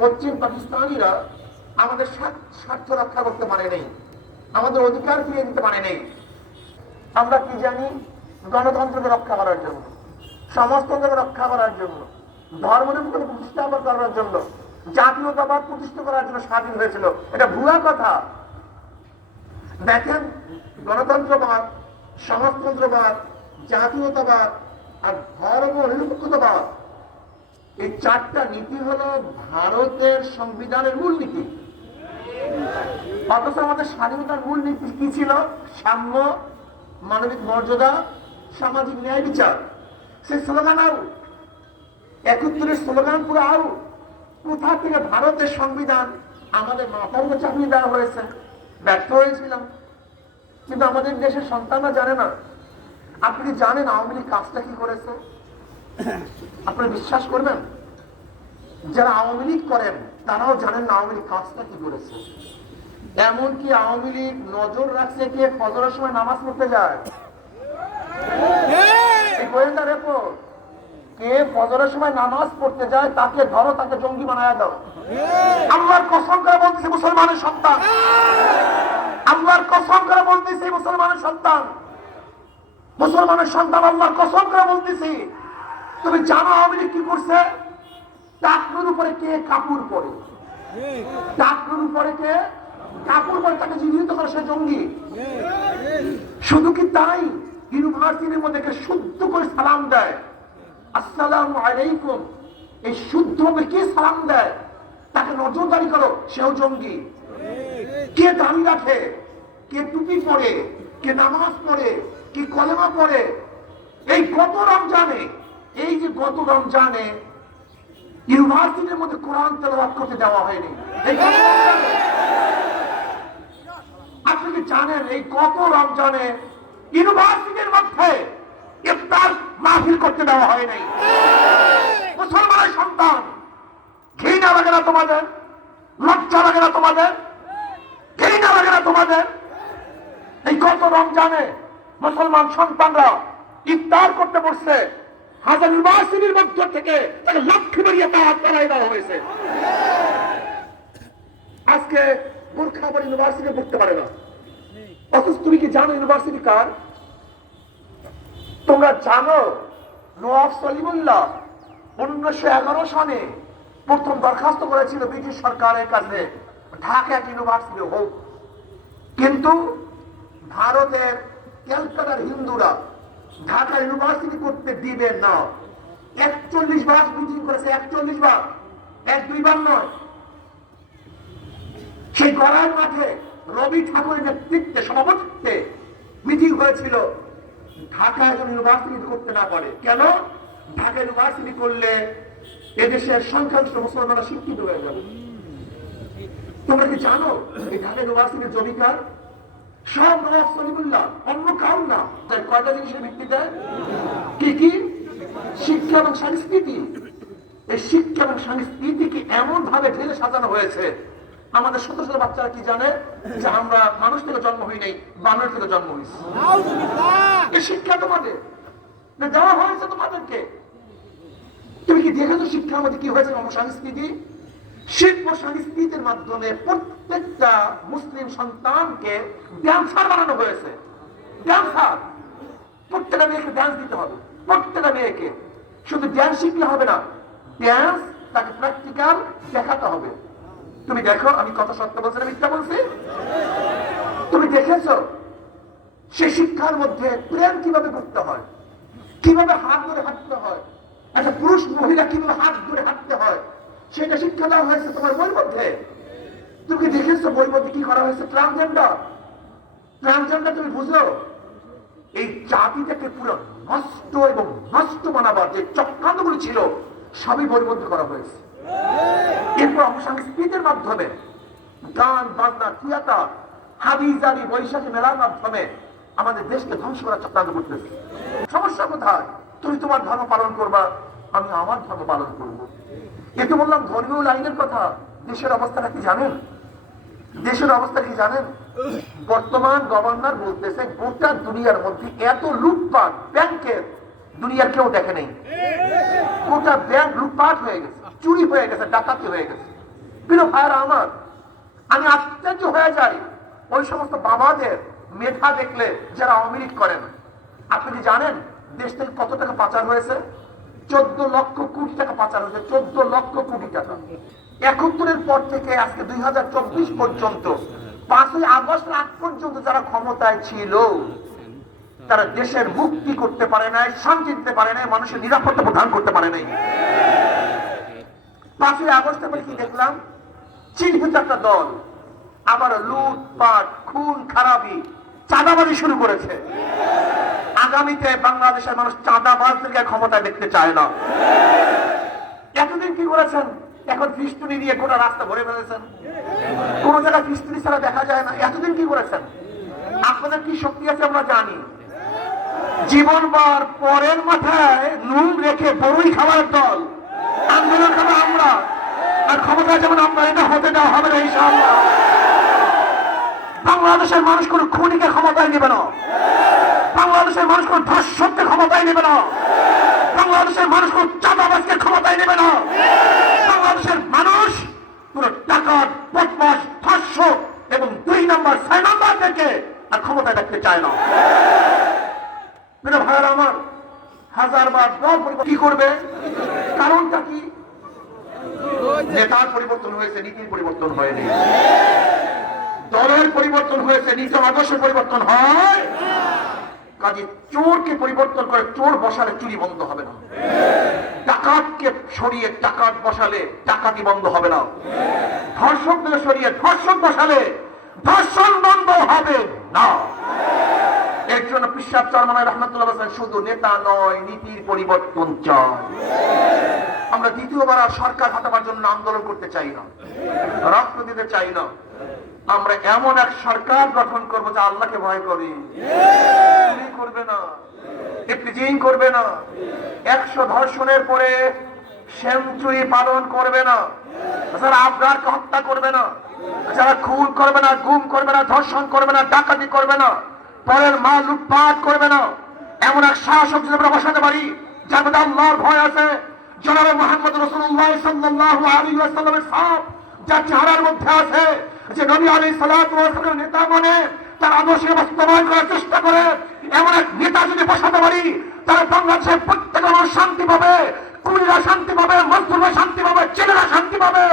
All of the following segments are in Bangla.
পশ্চিম পাকিস্তানিরা আমাদের স্বার্থ- রক্ষা করতে পারে নেই। আমাদের অধিকার ফিরিয়ে দিতে পারে নেই। আমরা কি জানি? গণতন্ত্রকে রক্ষা করার জন্য, সমাজতন্ত্রকে রক্ষা করার জন্য, ধর্মনিরপেক্ষ প্রতিষ্ঠা করার জন্য, জাতীয়তাবাদ প্রতিষ্ঠা করার জন্য স্বাধীন হয়েছিল। এটা ভুয়া কথা। দেখেন, গণতন্ত্রবাদ, সমাজতন্ত্রবাদ, জাতীয়তাবাদ আর ধর্ম নিরপেক্ষতাবাদ এই চারটা নীতি হলো ভারতের সংবিধানের মূল নীতি অথচ আমাদের স্বাধীনতার মূল নীতি কি ছিল? সাম্য, মানবিক মর্যাদা, সামাজিক ন্যায় বিচার। সেই স্লোগান আউ একত্রের স্লোগান পুরো আউ কোথা থেকে ভারতের সংবিধান আমাদের মাথার উপর চাপিয়ে দেওয়া হয়েছে? ব্যর্থ হয়েছিলাম। কিন্তু আমাদের দেশের সন্তানরা জানে না। আপনি জানেন আওয়ামী লীগ কাজটা কি করেছে? আপনি বিশ্বাস করবেন? যারা আওয়ামী লীগ করেন, তারাও জানেন না আওয়ামী লীগ কাজটা কি করেছে। এমনকি আওয়ামী লীগ নজর রাখছে কে? ফজরের সময় নামাজ পড়তে যায়। গোয়েন্দা রেপোর্ট কে ফজরের সময় নামাজ পড়তে যায়, তাকে ধরো, তাকে জঙ্গি বানায় দাও। আল্লাহর কসম করে বলতেছি মুসলমানের সন্তান। আল্লাহর কসম করে বলতেছি মুসলমানের সন্তান। মুসলমানের সন্তান আল্লাহর কসম করে বলতেছি। তুমি জানো আওয়ামী লীগ কি করছে? টাকনুর উপরে কে কাপড় পরে? টাকনুর উপরে কে কাপড় পরে? তাকে জীবিত করে সে জঙ্গি। শুধু কি তাই? ইউনিভার্সিটির মধ্যে শুদ্ধ করে সালাম দেয়। আসসালামু আলাইকুম। এই শুদ্ধ হবে কে সালাম দেয়? তাকে নজরদারি করো, সেও জঙ্গি। কে দাড়ি রাখে? কে টুপি পরে? কে নামাজ পড়ে? কে কলেমা পড়ে? এই গত রমজানে এই যে গত রমজানে ইউনিভার্সিটির মধ্যে কোরআন তেলাওয়াত করতে দেওয়া হয়নি। আপনি কি জানেন এই গত রমজানে ইউনিভার্সিটির মধ্যে ইফতার মাহফিল করতে দেওয়া হয় নাই মুসলমানের সন্তান, ঘৃণা লাগে না তোমাদের? লজ্জা লাগে না তোমাদের? ঘৃণা লাগে না তোমাদের? এই গত রমজানে মুসলমান সন্তানরা ইফতার করতে বসছে। হাজার মধ্য থেকে তাকে বেরিয়ে তার দেওয়া হয়েছে। আজকে আবার ইউনিভার্সিটি পড়তে পারে না। অথচ তুমি কি জানো ইউনিভার্সিটি কার? তোমরা জানো নওয়াব সলিমুল্লাহ উনিশশো এগারো সনে প্রথম দরখাস্ত করেছিল ব্রিটিশ সরকারের কাছে, ঢাকা ইউনিভার্সিটি হোক। কিন্তু ভারতের ক্যালকাটার হিন্দুরা ঢাকা ইউনিভার্সিটি করতে দিবে না। একচল্লিশ বার মিটিং করেছে, একচল্লিশ বার। এক দুইবার নয়। সেই গড়ার মাঠে রবি ঠাকুরের নেতৃত্বে, সভাপতিত্বে মিটিং হয়েছিল। ঢাকা ইউনিভার্সিটি করতে না পারে। কেন? ঢাকা ইউনিভার্সিটি করলে এদেশের সংখ্যাংশ মুসলমানরা শিক্ষিত হয়ে যাবে। তোমরা কি জানো এই ঢাকা ইউনিভার্সিটির জমিকার সব নবাব সলিমুল্লাহ অন্য কারণ না। তাই কয়টা জিনিসের ভিত্তিতে? কি কি? শিক্ষা এবং সংস্কৃতি। এই শিক্ষা এবং সংস্কৃতিকে এমন ভাবে ঢেলে সাজানো হয়েছে। আমাদের শত শত বাচ্চারা কি জানে? যে আমরা মানুষ থেকে জন্ম হই নাই বানর থেকে জন্ম হয়েছি এই শিক্ষা তোমাদের। দেওয়া হয়েছে তোমাদেরকে। তুমি কি দেখেছ শিক্ষার মধ্যে কি হয়েছে সংস্কৃতি? শিল্প সংস্কৃতির মাধ্যমে প্রত্যেকটা মুসলিম সন্তানকে ড্যান্সার বানানো হয়েছে। প্রত্যেকটা মেয়েকে ড্যান্স দিতে হবে। প্রত্যেকটা মেয়েকে। শুধু ড্যান্স শিখলে হবে না ড্যান্স তাকে প্র্যাকটিক্যাল দেখাতে হবে। তুমি দেখো, আমি কথা সত্য বলছি না মিথ্যা বলছি? তুমি দেখেছ? সে শিক্ষার মধ্যে প্রেম কীভাবে করতে হয়? কীভাবে হাত ধরে হাঁটতে হয়? একটা পুরুষ মহিলা কীভাবে হাত ধরে হাঁটতে হয়? সেটা শিক্ষা দেওয়া হয়েছে তোমার বইয়ের মধ্যে? তুমি দেখেছ বইয়ের মধ্যে কি করা হয়েছে ট্রান্সজেন্ডার ট্রান্সজেন্ডার তুমি বুঝো? এই জাতিটাকে পুরো নষ্ট এবং নষ্ট বানাবার যে চক্রান্তগুলি ছিল, সবই বইয়ের মধ্যে করা হয়েছে। এরপর সংস্কৃতির মাধ্যমে, গান, বাজনা, থিয়েটার হাবিজারি বৈশাখী মেলার মাধ্যমে আমাদের দেশকে ধ্বংস করার চক্রান্ত করতেছে। সমস্যা কোথায়? তুমি তোমার ধর্ম পালন করবা আমি আমার ধর্ম পালন করব। এতে বললাম, ধর্মীয় লাইনের কথা, দেশের অবস্থাটা কি জানেন? দেশের অবস্থা কি জানেন? বর্তমান গভর্নর বলতেছে, গোটা দুনিয়ার মধ্যে এত লুটপাট, ব্যাংকের দুনিয়ার কেউ দেখে নেই। গোটা ব্যাংক লুটপাট হয়ে গেছে, চুরি হয়ে গেছে, ডাকাতি হয়ে গেছে। প্রিয় ভাইরা আমার, আমি আশ্চর্য হয়ে যাই। ওই সমস্ত বাবাদের মেধা দেখলে যারা অমিরিক করেন। আপনি কি জানেন, দেশ থেকে কত টাকা পাচার হয়েছে? চোদ্দ লক্ষ কোটি টাকা পাচার হয়েছে, চোদ্দ লক্ষ কোটি টাকা। একাত্তরের পর থেকে আজকে দুই হাজার চব্বিশ পর্যন্ত, পাঁচই আগস্ট আগ পর্যন্ত যারা ক্ষমতায় ছিল, তারা দেশের মুক্তি করতে পারে নাই, শান্তি দিতে পারে নাই, মানুষের নিরাপত্তা প্রদান করতে পারে নাই। পাঁচই আগস্ট আমরা কি দেখলাম? চিহ্নিত একটা দল, আবার লুটপাট, খুন, খারাপি চাঁদাবাজি শুরু করেছে। আগামীতে বাংলাদেশের মানুষ চাঁদাবাজদেরকে ক্ষমতায় দেখতে চায় না। এতদিন কি করেছেন? এখন ফিস্টুনি দিয়ে গোটা রাস্তা ভরে ফেলেছেন। কোন জায়গায় ফিস্টুনি ছাড়া দেখা যায় না। এতদিন কি করেছেন? আপনাদের কি শক্তি আছে আমরা জানি। জীবন বার পরের মাথায় নুন রেখে বড়ই খাবার দল। আন্দোলন খাবার আমরা। আর ক্ষমতা যেমন আমরা, এটা হতে দেওয়া হবে না, ইনশাআল্লাহ। বাংলাদেশের মানুষ কোন খুনিকে ক্ষমতায় নেবে না। বাংলাদেশের মানুষ কোন ধর্ষককে ক্ষমতায় নেবে না। বাংলাদেশের মানুষ কোন চাঁদাবাজকে ক্ষমতায় নেবে না। বাংলাদেশের মানুষ পুরো টাকার বদমাস ধর্ষক এবং দুই নম্বর, ছয় নম্বর থেকে আর ক্ষমতায় দেখতে চায় না। ভাইয়ের আমার হাজার বার পরিবর্তন কি করবে? কারণটা কি? নেতার পরিবর্তন হয়েছে, নীতির পরিবর্তন হয়নি। দলের পরিবর্তন হয়েছে নীতি আদর্শ পরিবর্তন হয়। কাজে চোরকে পরিবর্তন করে চোর বসালে চুরি বন্ধ হবে না। ডাকাতকে সরিয়ে ডাকাত বসালে ডাকাতি বন্ধ হবে না। ধর্ষকদের সরিয়ে ধর্ষক বসালে ধর্ষণ বন্ধ হবে না। এর জন্য পিসাব চরমানায় রহমতুল্লাহ বলেছেন, শুধু নেতা নয় নীতির পরিবর্তন চায় আমরা দ্বিতীয়বার সরকার হাঁটাবার জন্য আন্দোলন করতে চাই না রক্ত দিতে চাই না। আমরা এমন এক সরকার গঠন করব যা আল্লাহকে ভয় করে। করবে না। ইফতিজিং করবে না। একশো ধর্ষণের পরে সেঞ্চুরি পালন করবে না। যারা আবরারকে হত্যা করবে না, যারা খুন করবে না, গুম করবে না, ধর্ষণ করবে না, ডাকাতি করবে না, পরের মা লুটপাট করবে না, এমন এক শাসক যদি আমরা বসাতে পারি, যার মধ্যে আল্লাহর ভয় আছে, জনাবে মোহাম্মদ রসুল্লাহ সাল্লাল্লাহু আলাইহি ওয়াসাল্লামের সাপ, যার চেহারার মধ্যে আছে যে নবী ওয়াস সালামের নেতা মানে তার আদর্শকে বাস্তবায়ন করার চেষ্টা করে, এমন এক নেতা যদি বসাতে পারি, তাহলে বাংলাদেশের প্রত্যেক মানুষ শান্তি পাবে কুড়িরা শান্তি পাবে, মজদুররা শান্তি পাবে, ছেলেরা শান্তি পাবে,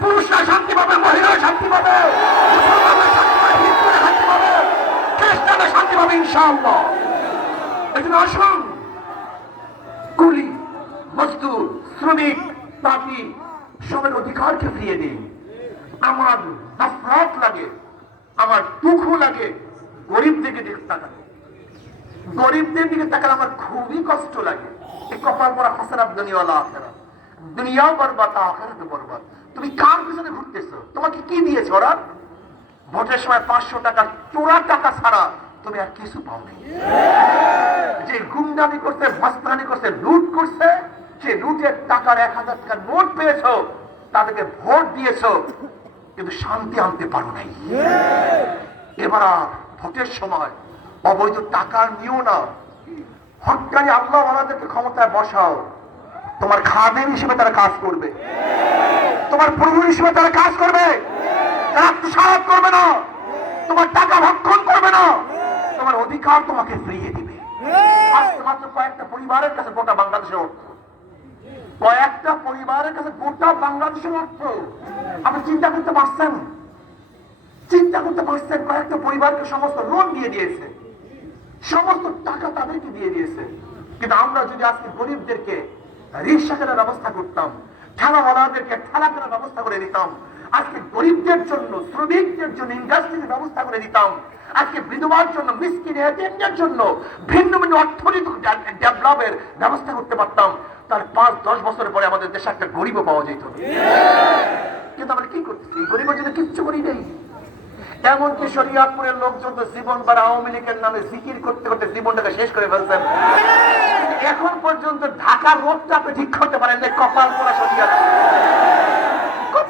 পুরুষরা শান্তি পাবে, মহিলারা শান্তি পাবে শান্তি পাবে খ্রিস্টানরা শান্তি আসুন, কুলি, মজদুর, শ্রমিক তাঁতি সবের অধিকারকে ফিরিয়ে দিন। আমার নফরত লাগে, আমার দুঃখ লাগে গরিবদের দিকে তাকাতে গরিবদের দিকে তাকালে আমার খুবই কষ্ট লাগে। এই কপাল পরা হাসারাত দুনিয়াওয়ালা আখেরা দুনিয়াও বরবাদ আখেরাত বরবাদ। তুমি কার পিছনে ঘুরতেছো? তোমাকে কি দিয়েছে ওরা? ভোটের সময় পাঁচশো টাকার চোরা টাকা ছাড়া তুমি আর কিছু পাও নাই যে গুন্ডামি করছে মস্তানি করছে, লুট করছে, সে লুটের টাকার এক হাজার টাকার নোট পেয়েছ, তাদেরকে ভোট দিয়েছ কিন্তু শান্তি আনতে পারো নাই। এবার ভোটের সময় অবৈধ টাকা নিও না। হকানি আল্লাহ ওনাদেরকে ক্ষমতায় বসাও। তোমার খাদেম হিসেবে তারা কাজ করবে। তোমার প্রভু হিসেবে তারা কাজ করবে। তারা করবে না। তোমার টাকা ভক্ষণ করবে না। তোমার অধিকার তোমাকে ফিরিয়ে দিবে। মাত্র কয়েকটা পরিবারের কাছে গোটা বাংলাদেশের অর্থ। কয়েকটা পরিবারের কাছে গোটা বাংলাদেশের অর্থ। আপনি চিন্তা করতে পারছেন? চিন্তা করতে পারছেন কয়েকটা পরিবারকে সমস্ত লোন দিয়ে দিয়েছে। সমস্ত টাকা তাদেরকে দিয়ে দিয়েছে। কিন্তু আমরা যদি আজকে গরিবদেরকে রিক্সা কেনার ব্যবস্থা করতাম ঠেলা কেনার ব্যবস্থা করে দিতাম আজকে গরিবদের জন্য, শ্রমিকদের জন্য ইন্ডাস্ট্রির ব্যবস্থা করে দিতাম। আজকে বিধবার জন্য, মিসকিন জন্য ভিন্ন ভিন্ন অর্থনৈতিক ডেভেলপের ব্যবস্থা করতে পারতাম। তার পাঁচ, দশ বছর পরে আমাদের দেশে একটা গরিবও পাওয়া যেত কিন্তু আমরা কি করতেছি? গরিবের জন্য কিচ্ছু করি নেই। এমনকি শরিয়াতপুরের লোকজন তো জীবন বার আওয়ামী লীগের নামে জিকির করতে করতে জীবনটাকে শেষ করে ফেলছেন। এখন পর্যন্ত ঢাকার রোগটা আপনি ঠিক করতে পারেন কপাল পোড়া শরিয়াতপুর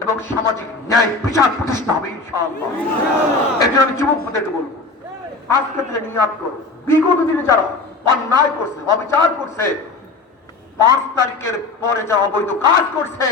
এবং সামাজিক ন্যায় বিচার প্রতিষ্ঠা হবে এটা আমি যুবকদেরকে বলব আজকে থেকে নিয়াদ করো। বিগত দিনে যারা অন্যায় করছে অবিচার করছে পাঁচ তারিখের পরে যারা অবৈধ কাজ করছে